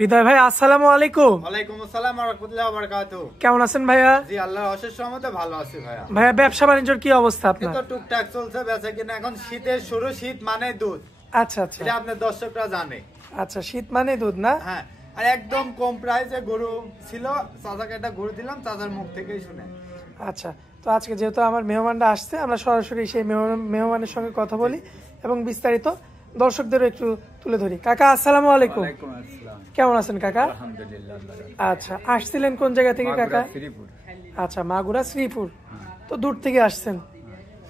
হৃদয় ভাই আসসালামু আলাইকুম। ওয়ালাইকুম আসসালাম ওয়া রাহমাতুল্লাহি ওয়া বারাকাতুহু। কেমন আছেন ভাইয়া? জি আল্লাহর অশেষ রহমতে ভালো আছি ভাইয়া। ভাইয়া ব্যবসা বাণিজ্যের কি অবস্থা আপনার? এই তো টুকটাক চলছে বেচা কিনা, এখন শীতের শুরু, শীত মানে দুধ। আচ্ছা আচ্ছা, এটা আপনার দর্শকরা জানে। আচ্ছা শীত মানে দুধ না? হ্যাঁ, আর একদম কম প্রাইসে গরু ছিল, চাচাকে একটা গরু দিলাম, চাচার মুখ থেকেই শুনে। আচ্ছা, তো আজকে যেহেতু আমার মেহমানরা আসছে, আমরা সরাসরি সেই মেহমানের সঙ্গে কথা বলি এবং বিস্তারিত দর্শকদেরও একটু তুলে ধরি। কাকা আসসালামু আলাইকুম। ওয়ালাইকুম আসসালাম। কেমন আছেন কাকা? আলহামদুলিল্লাহ। আচ্ছা, আসছিলেন কোন জায়গা থেকে কাকা? শ্রীপুর। আচ্ছা, মাগুরা শ্রীপুর, তো দূর থেকে আসছেন।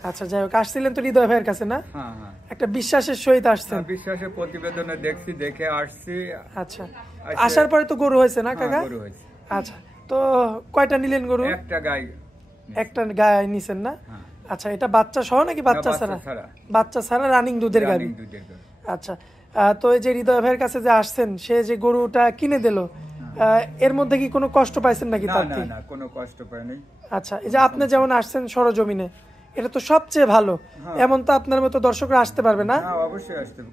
আচ্ছা, যাই হোক, আসছিলেন তো হৃদয় ভাইয়ের কাছে না? হ্যাঁ হ্যাঁ, একটা বিশ্বাসের সহিত আসছেন। বিশ্বাসের প্রতিবেদনে দেখছি, দেখে আসছি। আচ্ছা, আসার পরে তো গরু হয়েছে না কাকা? গরু হয়েছে। আচ্ছা, তো কয়টা নিলেন গরু? একটা গাই। একটা গায়ে নিছেন না? আচ্ছা, এটা বাচ্চা সহ নাকি বাচ্চা ছাড়া? বাচ্চা ছাড়া রানিং দুধের গাড়ি। আচ্ছা, তো এই যে হৃদয় ভাইয়ের কাছে যে আসছেন, সে যে গরুটা কিনে দিল, এর মধ্যে কি কোনো কষ্ট পাইছেন নাকি? না তার না না, কোনো কষ্ট পাইনি। আচ্ছা, এই যে আপনি যেমন আসছেন সরজমিনে, এটা তো সবচেয়ে ভালো। এমন তো আপনার মতো দর্শকরা আসতে পারবে না? হ্যাঁ, অবশ্যই আসতে হবে।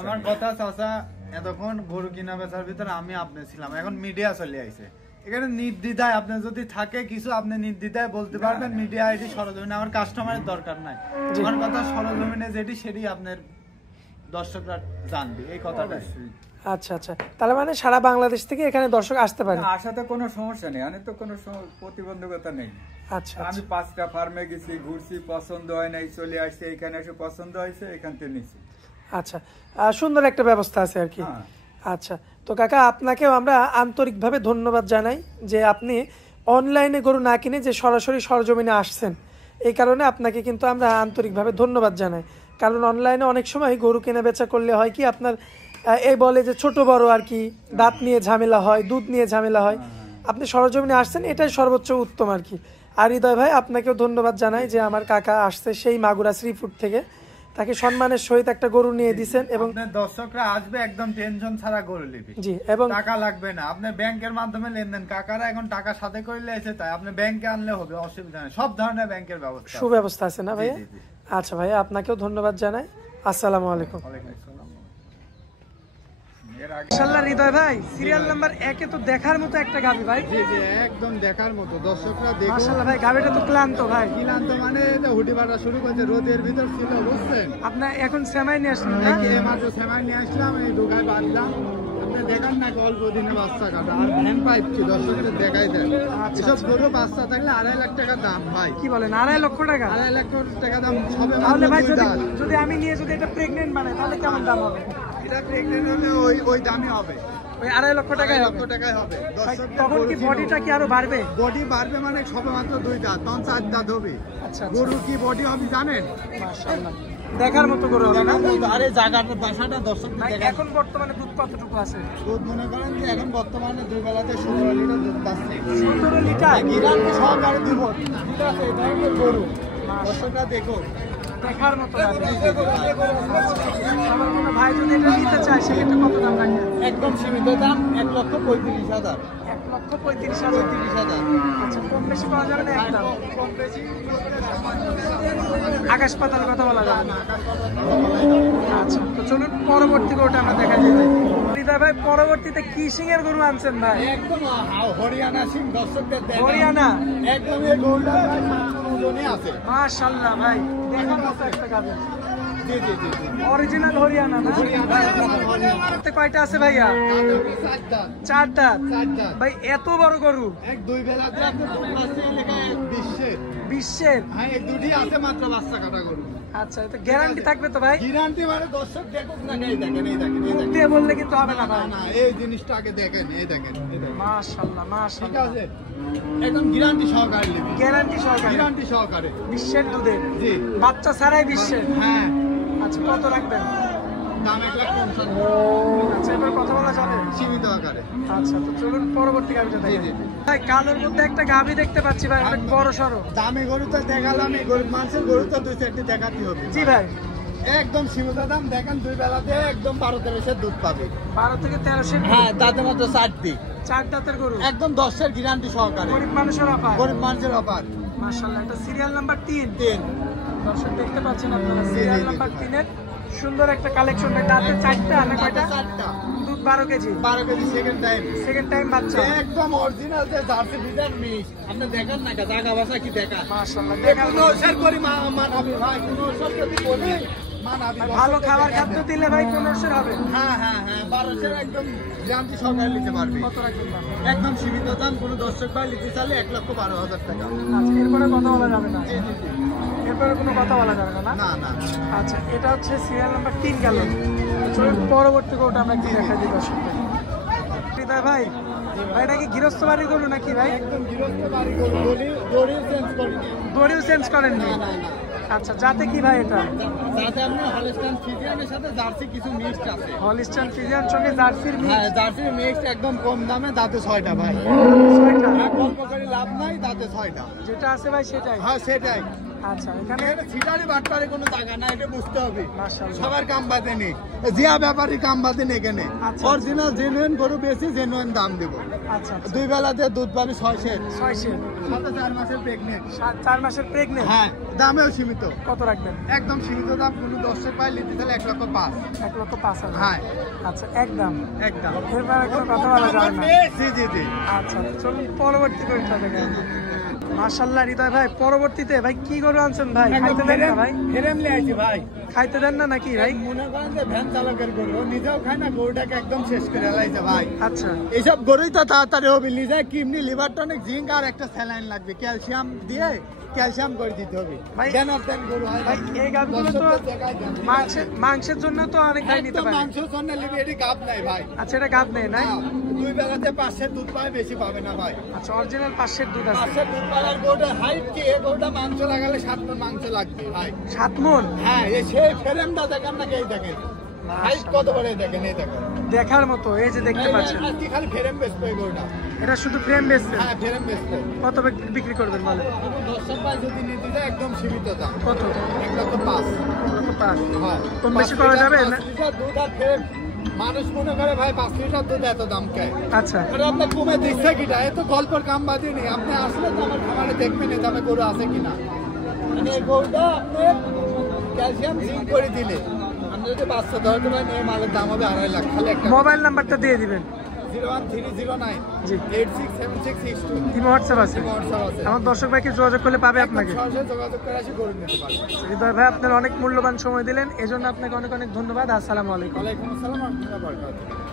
আমার কথা চাচা, এতক্ষণ গরু কিনা বেচার ভিতরে আমি আপনি ছিলাম, এখন মিডিয়া চলে আইছে। এখানে নির্দ্বিধায় আপনি যদি থাকে কিছু, আপনি নির্দ্বিধায় বলতে পারবেন। মিডিয়া আইডি সরজমিনে, আমার কাস্টমারের দরকার নাই। আমার কথা সরজমিনে যেটি সেটি আপনার দর্শকরা জানবে, এই কথাটা। আচ্ছা আচ্ছা, তাহলে মানে সারা বাংলাদেশ থেকে এখানে দর্শক আসতে পারে? আসাতে কোনো সমস্যা নেই, আমি তো কোনো প্রতিবন্ধকতা নেই। আচ্ছা, আমি 5টা ফার্মে গেছি, ঘুরছি, পছন্দ হয় নাই, চলে আসছে, এখানে এসে পছন্দ হয়েছে, এখান থেকে নিছি। আচ্ছা, সুন্দর একটা ব্যবস্থা আছে আর কি। আচ্ছা, তো কাকা আপনাকেও আমরা আন্তরিকভাবে ধন্যবাদ জানাই যে আপনি অনলাইনে গরু না কিনে যে সরাসরি সরজমিনে আসছেন। এই কারণে আপনাকে কিন্তু আমরা আন্তরিকভাবে ধন্যবাদ জানাই। কারণ অনলাইনে অনেক সময় গরু কেনা বেচা করলে হয় কি, আপনার এই বলে যে ছোট বড় আর কি, দাঁত নিয়ে ঝামেলা হয়, দুধ নিয়ে ঝামেলা হয়। আপনি সরজমিনে আসছেন, এটাই সর্বোচ্চ উত্তম আর কি। আর হৃদয় ভাই, আপনাকেও ধন্যবাদ জানাই যে আমার কাকা আসছে সেই মাগুরা শ্রীপুর থেকে, তাকে সম্মানের সহিত একটা গরু নিয়ে দিয়েছেন এবং দর্শকরা আসবে একদম টেনশন ছাড়া গরু নিবে। জি, এবং টাকা লাগবে না, আপনি ব্যাংকের মাধ্যমে লেনদেন। কাকারা এখন টাকা সাথে করলে এসে, তাই আপনি ব্যাংকে আনলে হবে, অসুবিধা নেই। সব ধরনের ব্যাংকের ব্যবস্থা, সুব্যবস্থা আছে না ভাইয়া? আচ্ছা ভাইয়া, আপনাকেও ধন্যবাদ জানাই। আসসালামু আলাইকুম। মাশাআল্লাহ হৃদয় ভাই, সিরিয়াল নাম্বার 1 এ তো দেখার মতো একটা গাবি ভাই। জি জি, একদম দেখার মতো। দর্শকরা দেখো। মাশাআল্লাহ ভাই, গাবিটা তো ক্লান্ত ভাই। ক্লান্ত মানে হুডি বাটা শুরু করেছে, রোদের ভিতর ছিল, বুঝছেন? আপনি এখন সেমাই নিয়ে আসলেন না? এই মাত্র সেমাই নিয়ে আসলাম, এই ঢুকায় বাঁধলাম। আপনি দেখান না অল্প দিনে বাচ্চা কাটা, আর ভ্যান পাইপ কি দর্শকদের দেখাই দেন। এসব গরু বাচ্চা থাকলে 2.5 লাখ টাকা দাম ভাই। কি বলেন, 2.5 লক্ষ টাকা? 2.5 লাখ টাকা দাম হবে। তাহলে ভাই যদি আমি নিয়ে যদি এটা প্রেগন্যান্ট বানাই, তাহলে কেমন দাম হবে? এটা প্রেগন্যান্ট হলে ওই দামই হবে, ওই 2.5 লক্ষ টাকায় হবে। হবে। তখন কি বডিটা কি আরো বাড়বে? বডি বাড়বে মানে সবে মাত্র 2 দাঁত, তখন 4 দাঁত হবে। আচ্ছা, গরু কি বডি হবে জানেন? মাশাআল্লাহ, দেখার মতো গরু হবে না? আরে জায়গাটা বাসাটা দর্শক দেখেন। এখন বর্তমানে দুধ কতটুকু আছে? দুধ মনে করেন যে এখন বর্তমানে 2 বেলাতে 16 লিটার দুধ পাচ্ছে। 17 লিটার? গিরান্টি সহকারে দিব। ঠিক আছে, এই ধরনের গরু দর্শকরা দেখো, দেখার মতো। আমার কোনো ভাই যদি এটা নিতে চায়, সেক্ষেত্রে কত দাম রাখবেন? একদম সীমিত দাম, 1,35,000। 1,35,000। আচ্ছা, কম বেশি পাওয়া যাবে না? একদম কম বেশি আকাশ পাতাল কথা বলা যাবে না। আচ্ছা, তো চলুন পরবর্তী গরুটা আমরা দেখা যাবে। হৃদয় ভাই, পরবর্তীতে কি সিংয়ের গরু আনছেন ভাই? একদম হরিয়ানা সিং, দর্শকদের দেখেন। হরিয়ানা? একদম এই গরুটা ওজনে আছে। মাশাআল্লাহ ভাই, দেখার মতো একটা গাভী। জি জি জি জি, অরিজিনাল হরিয়ানা না? কয়টা আছে ভাইয়া? 4 দাঁত। ভাই এত বড় গরু? 2 বেলাতে আপনি দুধ পাচ্ছে এলাকায় বিশ্বের? হ্যাঁ, এই দুধই আছে মাত্র বাচ্চা কাটা গরু। আচ্ছা, এটা গ্যারান্টি থাকবে তো ভাই? গ্যারান্টি মানে দর্শক দেখুক না, এই দেখেন, এই দেখেন, এই মুখ দেখেন। দিয়ে বললে কিন্তু হবে না ভাই। না, এই জিনিসটা আগে দেখেন, এই দেখেন, এই দেখেন। মাশাআল্লাহ ঠিক মাশাআল্লাহ, আছে, একদম গ্যারান্টি সহকারে নেবে। গ্যারান্টি সহকারে? গ্যারান্টি সহকারে, বিশ্বের দুধে? জি, বাচ্চা ছাড়াই বিশ্বের? হ্যাঁ। আচ্ছা, কত রাখবেন? দাম 1,50,000। আচ্ছা, এবার কথা বলা যাবে সীমিত আকারে। আচ্ছা, তো চলুন পরবর্তী গাভিটা দেখি। জি, জি। ভাই, কালোর মধ্যে একটা গাভি দেখতে পাচ্ছি ভাই, অনেক বড় সরো। দামি গরু তো দেখালাম, এই গরিব মানুষের গরু তো 2-4টি দেখাতে হবে। জি ভাই, একদম সীমিত দাম। দেখেন 2 বেলাতে একদম 12-13 দুধ পাবে। 12 থেকে 13 হ্যাঁ, তাতে মাত্র 4টি। 4 দাঁতের গরু, একদম 10-এর গ্যারান্টি সহকারে। গরিব মানুষের অফার। গরিব মানুষের অফার। মাশাআল্লাহ, এটা সিরিয়াল নাম্বার 3। 3 দর্শক দেখতে পাচ্ছেন আপনারা, সিরিয়াল নাম্বার 3 এর সুন্দর একটা কালেকশন। দাঁতে 4টা না কয়টা? 4টা। দুধ 12 কেজি 12 কেজি সেকেন্ড টাইম বাচ্চা একদম অরিজিনাল যে জার্সি বিটার মিক্স আপনি দেখেন না জায়গা বাসা কি দেখা মাশাআল্লাহ কোনো ওষুধ করি মানাবি ভাই কোনো ওষুধ যদি বলি মানাবি ভালো খাবার খাদ্য দিলে ভাই 1500 হবে হ্যাঁ 1200 একদম গ্যারান্টি সহকারে নিতে পারবে কত রাখবেন দাম? একদম সীমিত দাম কোনো দর্শক ভাই নিতে চাইলে 1,12,000 টাকা আচ্ছা এরপরে কথা বলা যাবে না জি। এরপরে কোনো কথা বলা যাবে না না না আচ্ছা এটা হচ্ছে সিরিয়াল নাম্বার 3 গেল চলুন পরবর্তী কোটা আমরা কি দেখা দিই দর্শক হৃদয় ভাই এটা কি গৃহস্থ বাড়ি গরু নাকি ভাই একদম গৃহস্থ বাড়ি গরু দড়ি চেঞ্জ করিনি দড়িও চেঞ্জ করেননি না আচ্ছা যাতে কি ভাই এটা যাতে আপনার হলস্টাইন ফ্রিজিয়ানের সাথে জার্সি কিছু মিক্সড আছে হলিস্টাইন ফ্রিজিয়ান সঙ্গে জার্সির মিক্স হ্যাঁ জার্সির মিক্সড একদম কম দামে দাঁতে 6টা ভাই 6টা গল্প করে লাভ নাই দাঁতে 6টা যেটা আছে ভাই সেটাই হ্যাঁ সেটাই আচ্ছা এখানে এখানে ছিটারি বাটপারে কোনো জায়গা নাই এটা বুঝতে হবে মাশাআল্লাহ সবার কাম বাদে নেই জিয়া ব্যাপারী কাম বাদে নেই এখানে আচ্ছা। অরিজিনাল জেনুইন গরু বেশি জেনুইন দাম দেবো আচ্ছা দুই বেলাতে দুধ পাবি 6 সের 6 সের সাথে 4 মাসের প্রেগনেন্ট 4 মাসের প্রেগনেন্ট হ্যাঁ দামেও সীমিত কত রাখবেন একদম সীমিত দাম কোনো দর্শক পাই নিতে চাইলে 1,05,000 1,05,000 হ্যাঁ আচ্ছা একদম একদম এরপরে কোনো কথা বলা যাবে না জি আচ্ছা চলুন পরবর্তী কোটা দেখেন মাশাআল্লাহ হৃদয় ভাই পরবর্তীতে ভাই কি গরু আনছেন ভাই খাইতে দেন না ভাই ফেরেম লে আইছি ভাই খাইতে দেন না নাকি ভাই মনে করেন যে ভ্যান চালকের গরু ও নিজেও খায় না গরুটাকে একদম শেষ করে লাইছে ভাই আচ্ছা এইসব গরুই তো তাড়াতাড়ি হবে নিজে কিডনি লিভার টনিক জিঙ্ক আর একটা স্যালাইন লাগবে ক্যালসিয়াম দিয়ে ক্যালসিয়াম করে দিতে হবে ভাই, দেন আপনার গরু হয় ভাই এই গাবগুলো তো মাংসের জন্য তো অনেক ভাই নিতে পারে মাংস জন্য লিবি এটি গাব নাই ভাই আচ্ছা এটা গাব নেই নাই না, দুই বেলাতে 500 দুধ পায় বেশি পাবে না ভাই আচ্ছা অরিজিনাল 500 দুধ আছে 500 দুধ পাওয়ার গরুটার হাইট কি এই গরুটা মাংস লাগালে 7 মণ মাংস লাগবে ভাই 7 মণ হ্যাঁ এই সেই ফ্রেমটা দেখেন না এই দেখেন হাইট কত বড় এই দেখেন এই দেখেন দেখার মতো এই যে দেখতে পাচ্ছেন আজকে খালি ফ্রেম বেচবে এই গরুটা এটা শুধু ফ্রেম বেচছে হ্যাঁ ফ্রেম বেচবে কত বিক্রি করবেন বলে দর্শক ভাই যদি নিতে যায় একদম সীমিত দাম কত 1,05,000 1,05,000 হ্যাঁ কম বেশি করা যাবে না? 5 লিটার দুধ আর ফ্রেম মানুষ মনে করে ভাই 5 লিটার দুধ এত দাম কে আচ্ছা আরে আপনি কমে দিচ্ছে কিটা এত গল্পের কাম বাদে নেই আপনি আসলে তো আমার খামারে দেখবেন এই দামে গরু আছে কিনা মানে এই গরুটা আপনি ক্যালসিয়াম জিঙ্ক করে দিলে আপনি যদি বাচ্চা ধরতে পারেন এই মালের দাম হবে 2.5 লাখ খালি একটা মোবাইল নাম্বারটা দিয়ে দিবেন 01309 জি 867662 কি হোয়াটসঅ্যাপ আছে হোয়াটসঅ্যাপ আছে আমার দর্শক ভাইকে যোগাযোগ করলে পাবে আপনাকে সরাসরি যোগাযোগ করে আসি গরু নিতে পারবেন হৃদয় ভাই আপনার অনেক মূল্যবান সময় দিলেন এজন্য আপনাকে অনেক অনেক ধন্যবাদ আসসালামু আলাইকুম ওয়ালাইকুম আসসালাম ওয়া রাহমাতুল্লাহি ওয়া বারাকাতুহু